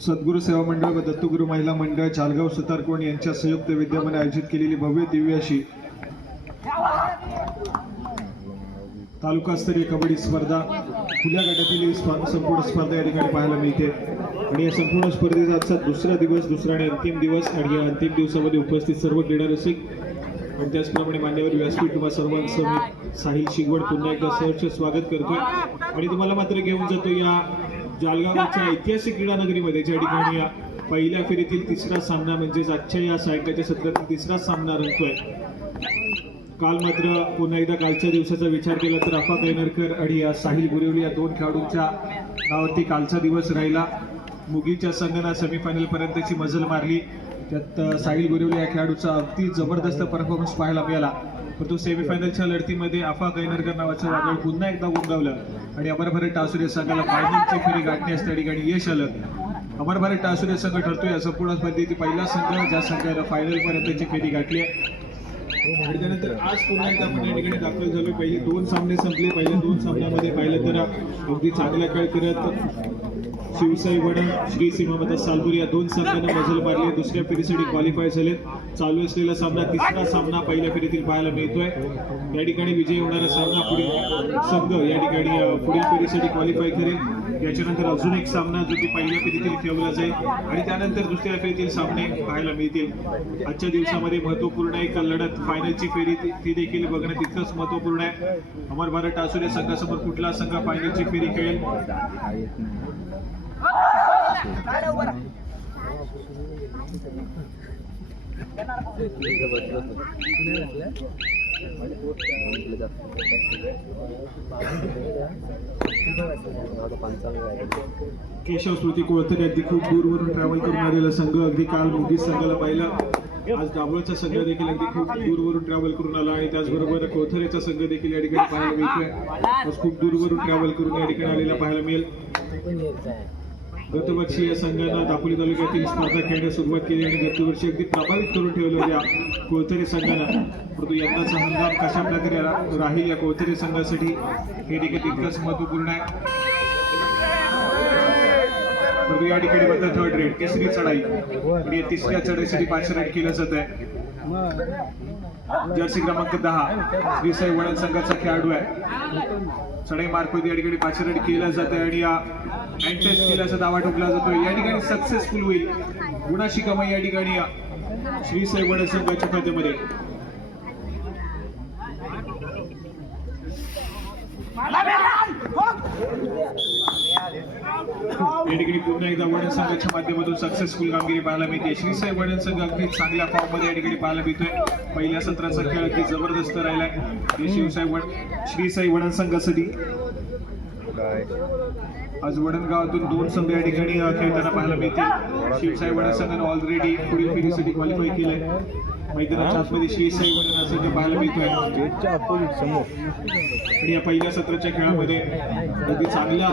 सद्गुरू सेवा मंडळ व दत्तगुरू महिला मंडळ चालगाव सुतारकोण यांच्या संयुक्त विद्यमाने आयोजित केलेली भव्य दिव्य अशी तालुकास्तरीय कबड्डी स्पर्धा खुल्या गटातील संपूर्ण स्पर्धा या ठिकाणी पाहायला मिळते आणि या संपूर्ण स्पर्धेचा आजचा दुसरा दिवस, दुसरा आणि अंतिम दिवस आणि या अंतिम दिवसामध्ये उपस्थित सर्व क्रीडा रसिक आणि त्याचप्रमाणे मान्यवर व्यासपीठ किंवा सर्वांचं मी साहिल शिगवड पुन्हा एकदा सहर्ष स्वागत करतोय आणि तुम्हाला मात्र घेऊन जातो या जालगावच्या ऐतिहासिक क्रीडा नगरीमध्ये, ज्या ठिकाणी या पहिल्या फेरीतील तिसरा सामना म्हणजेच आजच्या या सायंकाळच्या सत्रातील तिसरा सामना रंगतोय. काल मात्र पुन्हा एकदा कालच्या दिवसाचा विचार केला तर अफा कैनरकर आणि या साहिल गुरिवली या दोन खेळाडूंच्या नावावरती कालचा दिवस राहिला. मुगीच्या संघानं सेमीफायनल पर्यंतची मजल मारली, त्यात साहिल गुरिवली या खेळाडूचा अगदी जबरदस्त परफॉर्मन्स पाहायला मिळाला. परंतु सेमीफायनलच्या लढतीमध्ये अफा कैनरकर नावाचं वादळ पुन्हा एकदा गुंगावलं आणि अमर भारत टासुरे संघाला फायनलची फेरी गाठण्यास त्या ठिकाणी यश आलं. अमर भारत टासुरे संघ ठरतोय या संपूर्ण स्पर्धेतील पहिला संघ ज्या संघानं फायनल पर्यंतची फेरी गाठली आहे. आणि त्यानंतर आज पुन्हा एकदा आपण या ठिकाणी दाखल झालो. पहिले दोन सामने संपले. पहिल्या दोन सामन्यामध्ये पाहिलं तर अगदी चांगला खेळ करत शिवसाई वडण, श्री सीमामता सालपूर या दोन संघांना मजल मारली. दुसऱ्या फेरीसाठी क्वालिफाय झाले. चालू असलेला सामना, तिसरा सामना पहिल्या फेरीतील पाहायला मिळतोय. या ठिकाणी विजयी होणारा सामना पुढील संघ या ठिकाणी पुढील फेरीसाठी क्वालिफाय करेल. याच्यानंतर अजून एक सामना जो की पहिल्या फेरीतील खेळवला जाईल आणि त्यानंतर दुसऱ्या फेरीतील सामने पाहायला मिळतील. आजच्या दिवसामध्ये महत्त्वपूर्ण एक लढत, फायनलची फेरी ती देखील बघणं तितकंच महत्त्वपूर्ण आहे. अमर भारत टासुरे संघासमोर कुठला संघ फायनलची फेरी खेळेल केशव स्मृती कोळथरे अगदी खूप दूरवरून ट्रॅव्हल करून आलेला संघ. अगदी काल मुगीस संघाला पाहिलं, आज दाभोळचा संघ देखील अगदी खूप दूरवरून ट्रॅव्हल करून आला आणि त्याचबरोबर कोळथरेचा संघ देखील या ठिकाणी पाहायला मिळतोय. आज खूप दूरवरून ट्रॅव्हल करून या ठिकाणी आलेला पाहायला मिळेल. गतवर्षी या संघानं दापोली तालुक्यातील स्पर्धा खेळण्यास सुरुवात केली आणि गतवर्षी अगदी प्रभावित करून ठेवलं या कोळथरे संघानं. परंतु यंदाचा हंगाम कशा प्रकारे राहील या कोळथरे संघासाठी हे देखील तितकंच महत्त्वपूर्ण आहे. परंतु या ठिकाणी बद्दल थर्ड रेड तिसरी चढाई आणि तिसऱ्या चढाईसाठी 500 रेड केलं जात आहे. जर्सी क्रमांक 10 श्री साई वडण संघाचा खेळाडू आहे. चढाई मार्फत या ठिकाणी 500 रेड केलं जात आहे आणि या अँटेस्ट केल्याचा दावा ठोकला जातोय. या ठिकाणी सक्सेसफुल होईल. गुणाची कमाई या ठिकाणी श्री साई वडण संघाच्या खात्यामध्ये. या ठिकाणी पुन्हा एकदा वडण संघाच्या माध्यमातून सक्सेसफुल कामगिरी पाहायला मिळते. श्री साई वडण संघ अगदी चांगल्या फॉर्म मध्ये या ठिकाणी पाहायला मिळतोय. पहिल्या सत्राचा खेळ अगदी जबरदस्त राहिलाय श्री साई वडण संघासाठी. आज वडण गावातून दोन संघ या ठिकाणी खेळताना पाहायला मिळतील. शिवसाई वडण संघाने ऑलरेडी पुढील फेरीसाठी क्वालिफाय केलंय. मैदानाच्या आतमध्ये श्री साई वडण संघ पाहायला मिळतोय आणि या पहिल्या सत्राच्या खेळामध्ये अगदी चांगल्या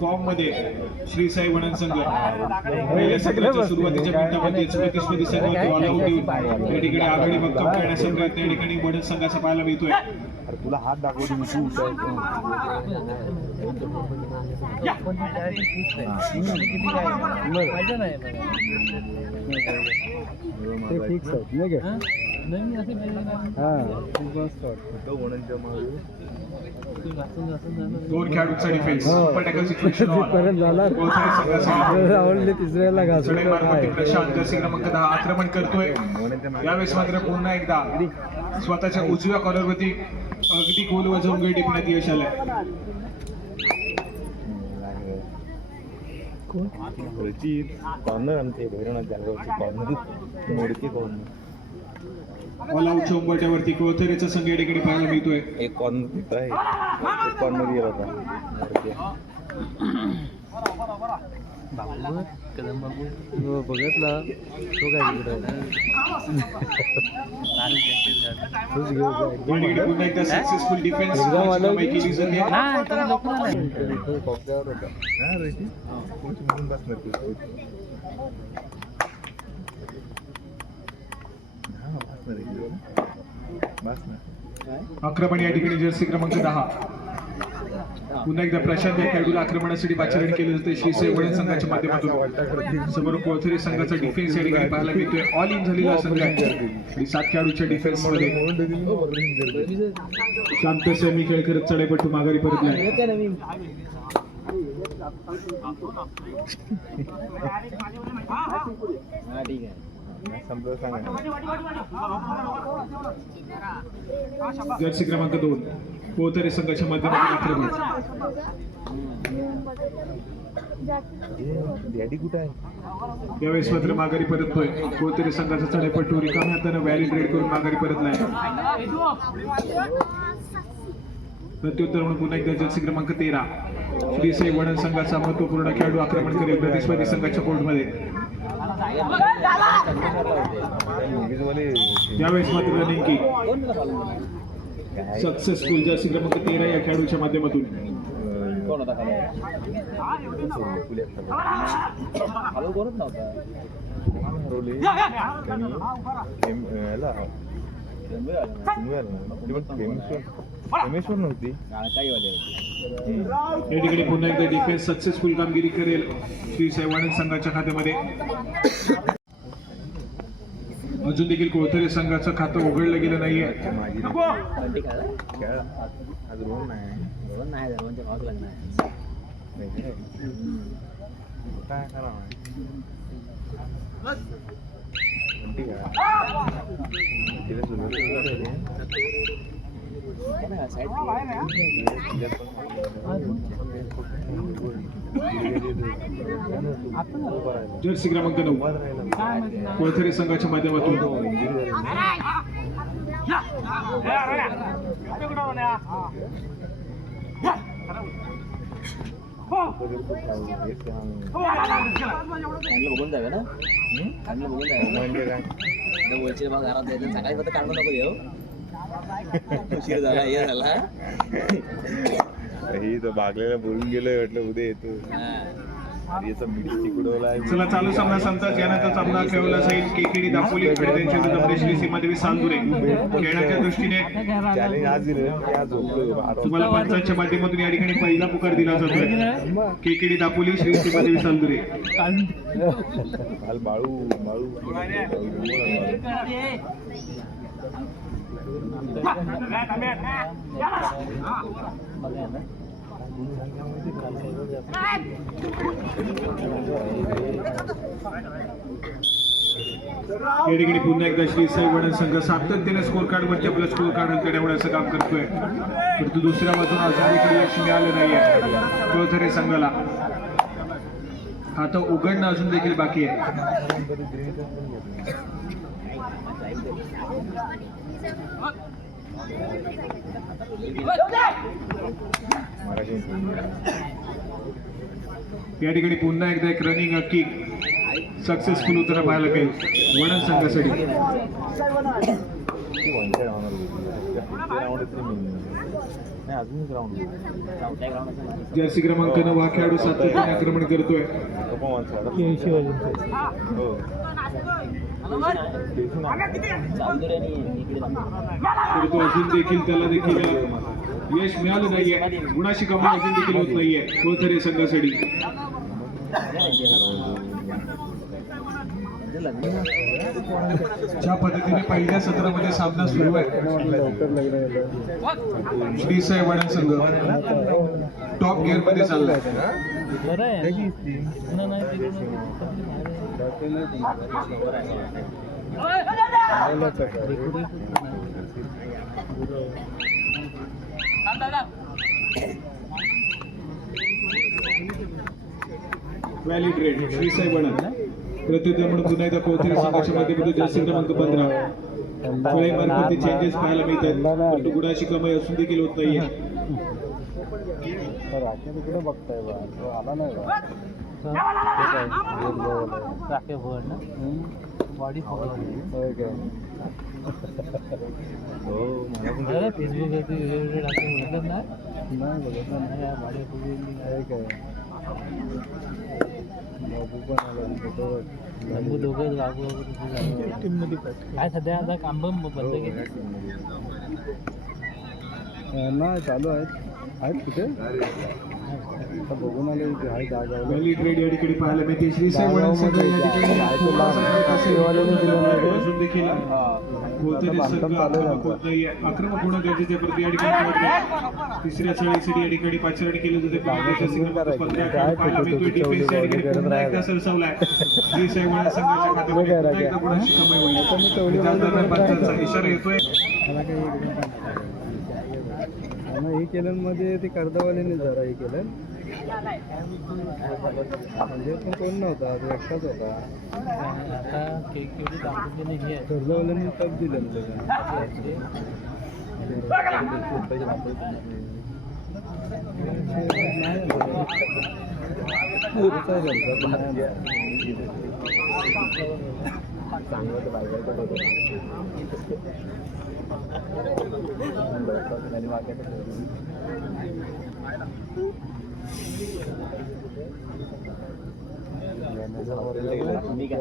फॉर्म मध्ये श्री साई वडण संघ पहिल्या सत्राच्या सुरुवातीच्या मिनिटामध्ये स्मृती संघावर ऑल आउट देऊन या ठिकाणी आघाडी भक्कम करण्याचा प्रयत्न या ठिकाणी वडण संघाचा पाहायला मिळतोय. तुला हात दाखवतो मी तू दोन खेळाडूंचा डिफेन्स सुपर टॅकल सिच्युएशन तिसऱ्याला प्रशांत जर्सी क्रमांक 10 आक्रमण करतोय. यावेळेस मात्र पुन्हा एकदा स्वतःच्या उजव्या कॉर्नरवरती अगदी गोल वाजवून गडी टिपण्यात यश आलंय. कॉर्नर आमचे भैरवनाथ जालगावची कॉर्नर मोडकी कॉर्नर ऑल आउटच्या उंबरठ्यावरती कोळथरेचा संघ या ठिकाणी पाहायला मिळतोय. एक कॉर्नर आहे, एक कॉर्नर गेला होता बघितला तो काय पुन्हा एकदा सक्सेसफुल डिफेन्स केली जाते. बस ना. आक्रमण या ठिकाणी जर्सी क्रमांक 10. पुन्हा एकदा प्रशांत या खेळाडूला आक्रमणासाठी पाचारण केलं जाते श्रीसाई वडण संघाच्या माध्यमातून. समोर कोळथरे संघाचा डिफेन्स या ठिकाणी पाहायला मिळतोय. ऑल इन झालेला संघ आहे आणि 7 खेळाडूच्या डिफेन्स मध्ये शांत सेमी खेळ करत चढाईपट्टू माघारी परतला. जर्सी क्रमांक 2 कोळथरे संघाच्या माध्यमातून आक्रमण. डॅडी कुठे आहे? यावेळेस मात्र माघारी परततोय कोळथरे संघाचा चढाईपट्टू रिकाम्या हाताने व्हॅलिड रेड करून माघारी परतलाय. प्रत्युत्तर म्हणून पुन्हा एकदा जर्सी क्रमांक 13 श्रीसाई वडण संघाचा महत्वपूर्ण खेळाडू आक्रमण करेल प्रतिस्पर्धी संघाच्या कोर्टमध्ये. यावेळेस मात्र रनिंग की सक्सेसफुल जर्सी क्रमांक 13 या खेळाडूच्या माध्यमातून. फेमेश्वर नव्हती. या ठिकाणी पुन्हा एकदा डिफेन्स सक्सेसफुल कामगिरी करेल श्रीसाई वडण संघाच्या खात्यामध्ये. अजून देखील कोळथरे संघाचं खातं उघडलं गेलं नाहीये. आज रोहन नाही काय करा जर्सी क्रमांक 9 कोळथरे संघाच्या माध्यमातून. बघून जावे ना बघून जावे बोलचे मग घरात जायचं सकाळी फक्त काढू नको देऊ उशीर झाला हे झाला ही तर भागलेला बोलून गेलोय म्हटलं उद्या येतो. चला चालू सामना संपताच यानंतर सामना खेळवला जाईल केकेडी दापोली आणि त्यांच्या विरुद्ध श्री सीमादेवी सालदुरे. खेळाच्या दृष्टीने तुम्हाला पंचांच्या माध्यमातून या ठिकाणी पहिला पुकार दिला जातोय. केकेडी दापोली श्री सीमादेवी सालदुरे. बाळू बाळू या ठिकाणी पुन्हा एकदा श्रीसाई वडण संघ सातत्याने स्कोर कार्ड वरती आपलं स्कोर कार्ड करण्याचं काम करतोय. परंतु दुसऱ्या बाजूला अजून देखील यश मिळालं नाहीये कोळथरे संघाला. आता उघडणं अजून देखील बाकी आहे. या ठिकाणी पुन्हा एकदा एक रनिंग किक सक्सेसफुल उतरा पाहायला मिळेल वडण संघासाठी. जर्सी क्रमांक 9 हा खेळाडू सातत्याने आक्रमण करतोय. परंतु अजून देखील त्याला देखील यश मिळालं नाहीये. गुणाची कमाई अजून देखील होत नाहीये कोळथरे संघासाठी. ज्या पद्धतीने पहिल्या सत्रामध्ये सामना सुरू आहे श्रीसाई वडण संघ टॉप गिअर मध्ये चाललाय. व्हॅलिड रेड श्रीसाई वडण. प्रत्युत्तर म्हणून पुन्हा एकदा कोळथरे संघाच्या माध्यमातून जर्सी क्रमांक 15 फळे मार्कवरती चेंजेस पाहायला मिळतात. परंतु गुणाची कमाई असून देखील होत नाहीये. बघताय आला नाही बॉडी फेसबुक नंबू दोघं बाबू टीममध्ये काय सध्या आता काम बंद केलं नाही चालू आहेत कुठे आता बघून आले आहे जागा पहिली ट्रेड या ठिकाणी पाहायला मिळते श्री साई वडन संघ या ठिकाणी अजून देखील कोणतेही संघ आक्रमक होत नाहीये. आक्रमक होणं गरजेचं आहे, परंतु या ठिकाणी तिसऱ्या सळीसाठी या ठिकाणी पाचारण केलं जाते. पाहायला मिळतोय डिफेन्स या ठिकाणी पुन्हा एकदा सरसावलाय. श्री साई वडन संघाच्या खात्यामध्ये पुन्हा एकदा गुणांची कमाई होईल. त्याच दरम्यान पंचांचा इशारा येतोय. हे केलं मध्ये ते कर्दवालीने जरा हे केलं म्हणजे पण कोण नव्हता तो एकटाच होता. कर्दवाल्याने टप दिलं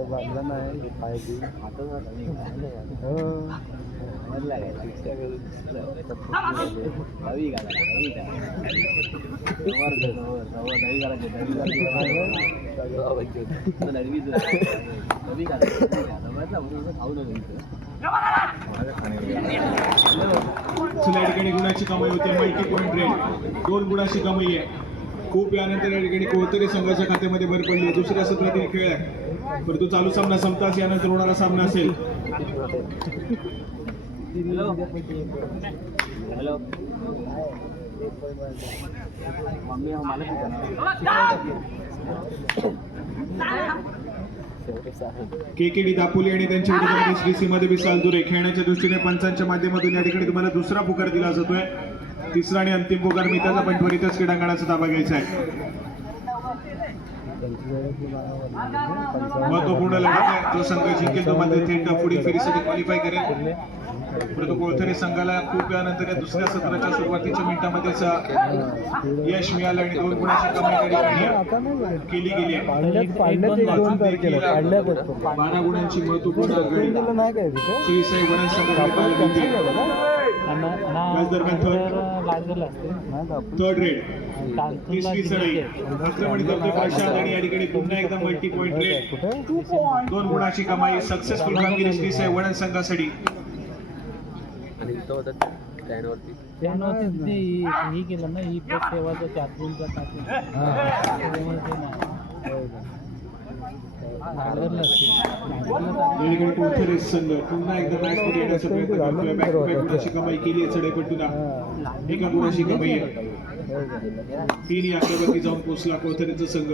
बांधला नाही पाहिजे चला, या ठिकाणी गुणाची कमाई होते. मल्टी पॉईंट रेट 2 गुणाची कमाई आहे. खूप यानंतर या ठिकाणी कोणतरी संघाच्या खात्यामध्ये भर पडली आहे. दुसऱ्या सत्रातील खेळ आहे, परंतु चालू सामना संपताच यानंतर होणारा सामना असेल. हॅलो केकेडी दापोली आणि त्यांच्या विरोधात श्रीसी मध्ये विशाल दुरे खेळण्याच्या दृष्टीने पंचांच्या माध्यमातून या ठिकाणी तुम्हाला दुसरा पुकार दिला जातोय. तिसरा आणि अंतिम पुकार मिळताचा पण त्वरितच क्रीडांगणाचा ताबा घ्यायचा आहे. महत्वपूर्ण लढत आहे. जो संघ जिंकेल तो मात्र थेट पुढील फेरीसाठी क्वालिफाय करेल. परंतु कोळथरे संघाला खूप वेळानंतर या दुसऱ्या सत्राच्या सुरुवातीच्या मिनिटामध्येच यश मिळालं आणि 2 गुणाची कमाई केली गेली आहे. 12 गुणांची महत्वपूर्ण आघाडी श्री साई वडन संघाकडे पाहायला मिळते. थर्ड रेड तिसरी सळई आक्रमण करतोय प्रशांत आणि या ठिकाणी पुन्हा एकदा मल्टी पॉईंट रेड 2 गुणाची कमाई. सक्सेसफुल कामगिरी श्री साई वडन संघासाठी. ही केलं ना ही सेवाचं त्यातूनचा कोळथरे संघ पुन्हा एकदा मॅच मध्ये येण्याचा प्रयत्न करतोय. बॅक टू बॅक गुणाची कमाई केली आहे चढाईपट्टूला. 1 गुणाची कमाई आहे. 3 आकड्यावरती जाऊन पोहोचला कोळथरेचा संघ.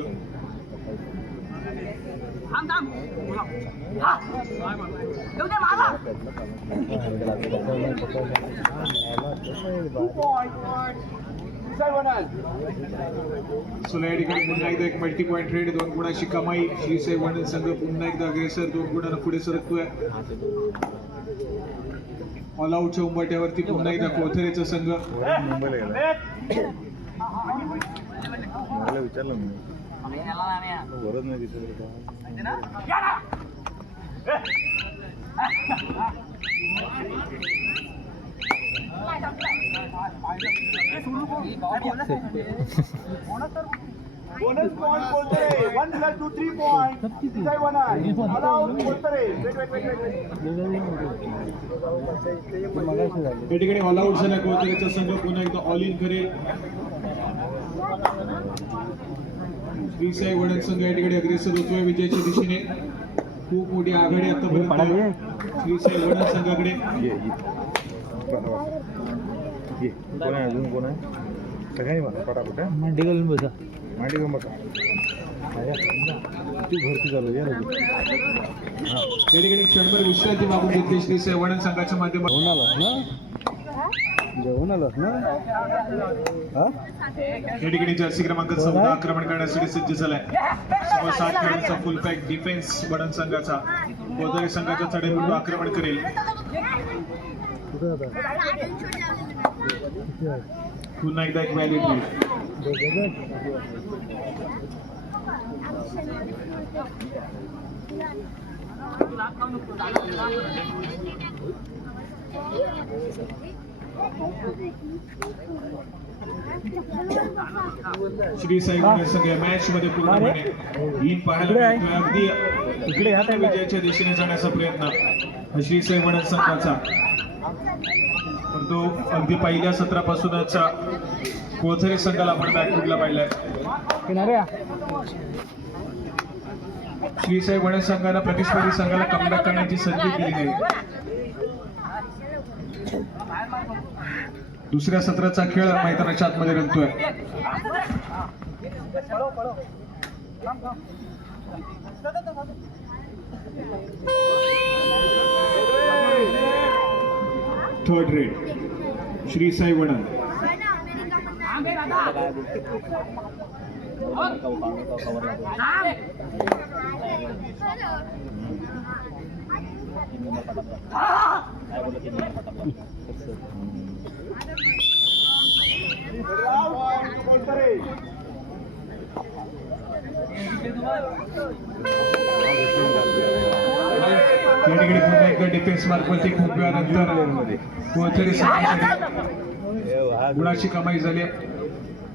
सोला या ठिकाणी पुन्हा एकदा एक मल्टी पॉईंट रेड 2 गुणाची कमाई. श्री साई वडन संघ पुन्हा एकदा अग्रेसर 2 गुणांना पुढे सरकतोय. ऑल आउटच्या उंबरठ्यावरती पुन्हा एकदा कोळथरेचा संघ. मुंबईला गेला मला विचारलं मी गरज नाही दिसत बोनस पॉइंट बोलते 1 + 2 3 पॉइंट तिथे 1 आहे अलाउड बोलते या ठिकाणी ऑल आउट झाला कोळथरेचा संघ. पुन्हा एकदा ऑल इन करेल. श्री साई वडन संघ या ठिकाणी अग्रेसर होतोय विजयाच्या दिशेने. खूप मोठी आघाडी आतापर्यंत श्री साई वडन संघाकडे. कोण आहे अजून कोण आहे सगळ्यांनी मला पटापट मांडी घालून बसा. मांडी घेऊन बघा ती भरती चालू आहे. या ठिकाणी क्षणभर विश्रांती मागून घेतली श्री साई वडन संघाच्या माध्यमातून. जेवण आलास ना जेवण आलास ना हा या ठिकाणी जर्सी क्रमांक 14 आक्रमण करण्यासाठी सज्ज झालाय. 7 खेळाडूंचा फुल पॅक डिफेन्स वडन संघाचा. कोळथरे संघाच्या चढाईवर आक्रमण करेल. कुठे आता पुन्हा एकदा एक व्हॅलिड लीड. श्री साई गणेश संघ या मॅच मध्ये पूर्णपणे लीड पाहायला मिळतोय. अगदी इकडे या time ला. विजयाच्या दिशेने जाण्याचा प्रयत्न हा श्री साई गणेश संघाचा, परंतु अगदी पहिल्या सत्रापासूनच कोथरे संघाला आपण बॅकफुटला पाहिलंय. किनारे श्री साई गणेश संघाला प्रतिस्पर्धी संघाला कमबॅक करण्याची संधी दिली नाही. दुसऱ्या सत्राचा खेळ मैदानाच्या आतमध्ये रंगतोय. थर्ड रेड श्री साई वणन. या ठिकाणी पुन्हा एकदा डिफेन्स मार्फत खूप वेळानंतर कोथरे संघासाठी गुणाची कमाई झाली आहे.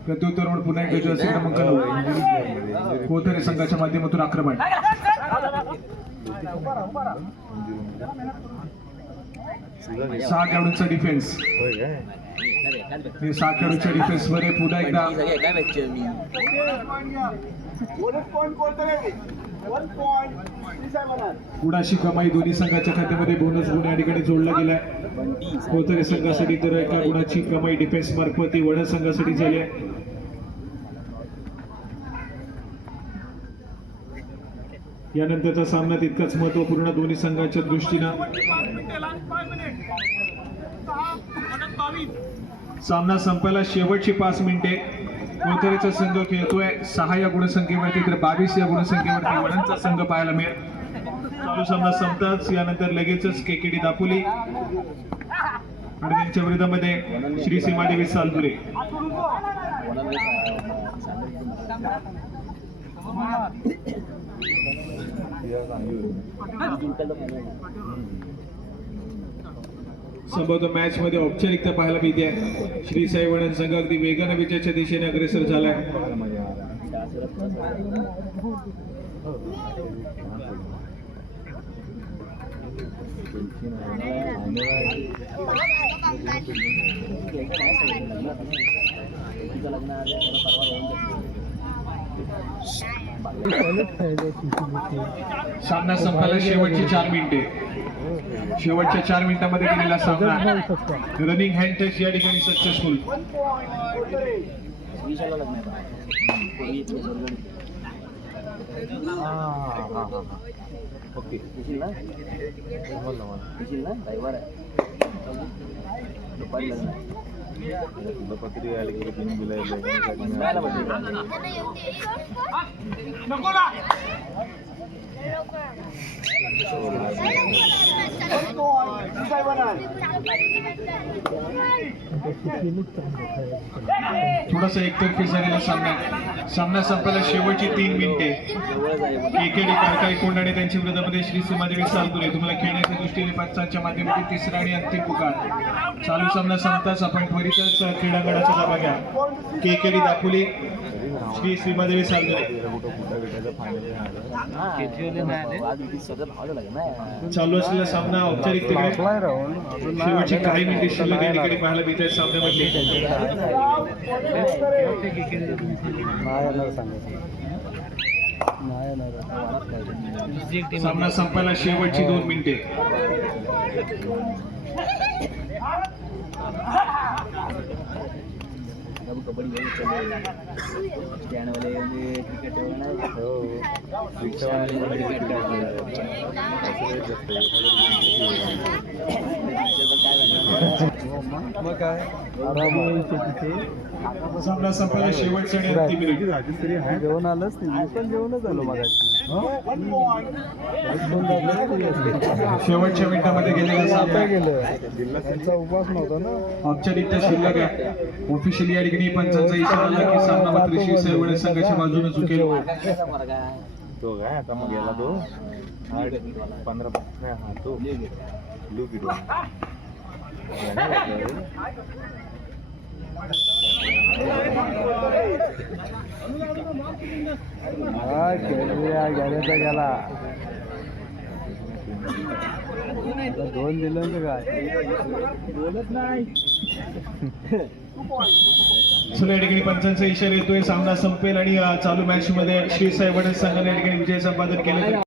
प्रत्युत्तर पुन्हा एकदा जर्सी क्रमांक 9 कोथरे संघाच्या माध्यमातून आक्रमण. 6 खेळाडूंचा डिफेन्स. हे 6 खेळाडूंच्या डिफेन्स मध्ये पुन्हा एकदा गुणाची कमाई. दोन्ही संघाच्या खात्यामध्ये बोनस गुण या ठिकाणी जोडला गेलाय. कोथरे संघासाठी तर एका गुणाची कमाई डिफेन्स मार्फत वडा संघासाठी झाली आहे. यानंतरचा सामना तितकाच महत्वपूर्ण दोन्ही संघाच्या दृष्टीनं. सामना संपायला शेवटची 5 मिनिटे. कोथरेचा संघ खेळतोय 6 या गुणसंख्येवरती, तर 22 या गुणसंख्येवरती वडांचा संघ पाहायला मिळेल. चालू सामना संपताच यानंतर लगेचच केकेडी दापोली आणि त्यांच्या विरोधामध्ये श्री सीमादेवी सालपुरे. संभवतः मॅच मध्ये औपचारिकता पाहायला मिळते. श्री साई वणन संघ अगदी वेगाने विजयाच्या दिशेने अग्रेसर झालाय. सामना संपायला शेवटची 4 मिनिटे. शेवटच्या 4 मिनिटांमध्ये केलेला सामना रनिंग हँड टच या ठिकाणी सक्सेसफुल. ओके पत्री आली की तीन थोडासा एकतर्फी झालेला सामना. सामना संपायला शेवटची 3 मिनिटे. केकेडी कारकाई कोंड आणि त्यांच्या विरोधामध्ये श्री सीमादेवी सालपुरे. तुम्हाला खेळण्याच्या दृष्टीने पंचांच्या माध्यमातून तिसरा आणि अंतिम पुकार. चालू सामना संपताच आपण त्वरितच क्रीडांगणाचा ताबा घ्या. केकेडी दापोली श्री सीमादेवी सालपुरे. चालू असलेला सामना औपचारिकतेकडे शेवटची काही मिनिटे शिल्लक या ठिकाणी पाहायला मिळत आहेत सामन्यामध्ये. सामना संपायला शेवटची 2 मिनिटे. कबड्डी स्टँड वाले क्रिकेट मग काय आराम सामना संपायला शेवटचं आणि अंतिम मिनिट. जेवण आलंच नाही मी पण जेवणच आलो मागाशी One point. शेवटच्या मिनिटामध्ये गेलेला सामना गेलं त्यांचा उपवास नव्हता ना औपचारिकता शिल्लक आहे. ऑफिशियली या ठिकाणी पंचांचा इशारा आला की सामना मात्र श्री साई वडद संघाच्या बाजूने चुकेल. कसा फरक आहे? तो काय आता मग गेला तो 15 हा तो ब्लू किट गेल्याचा गेला दोन दिलं काय बोलत नाही चला या ठिकाणी पंचांचा इशारा येतोय. सामना संपेल आणि चालू मॅच मध्ये श्री साई वडद संघाने या ठिकाणी विजय संपादन केले.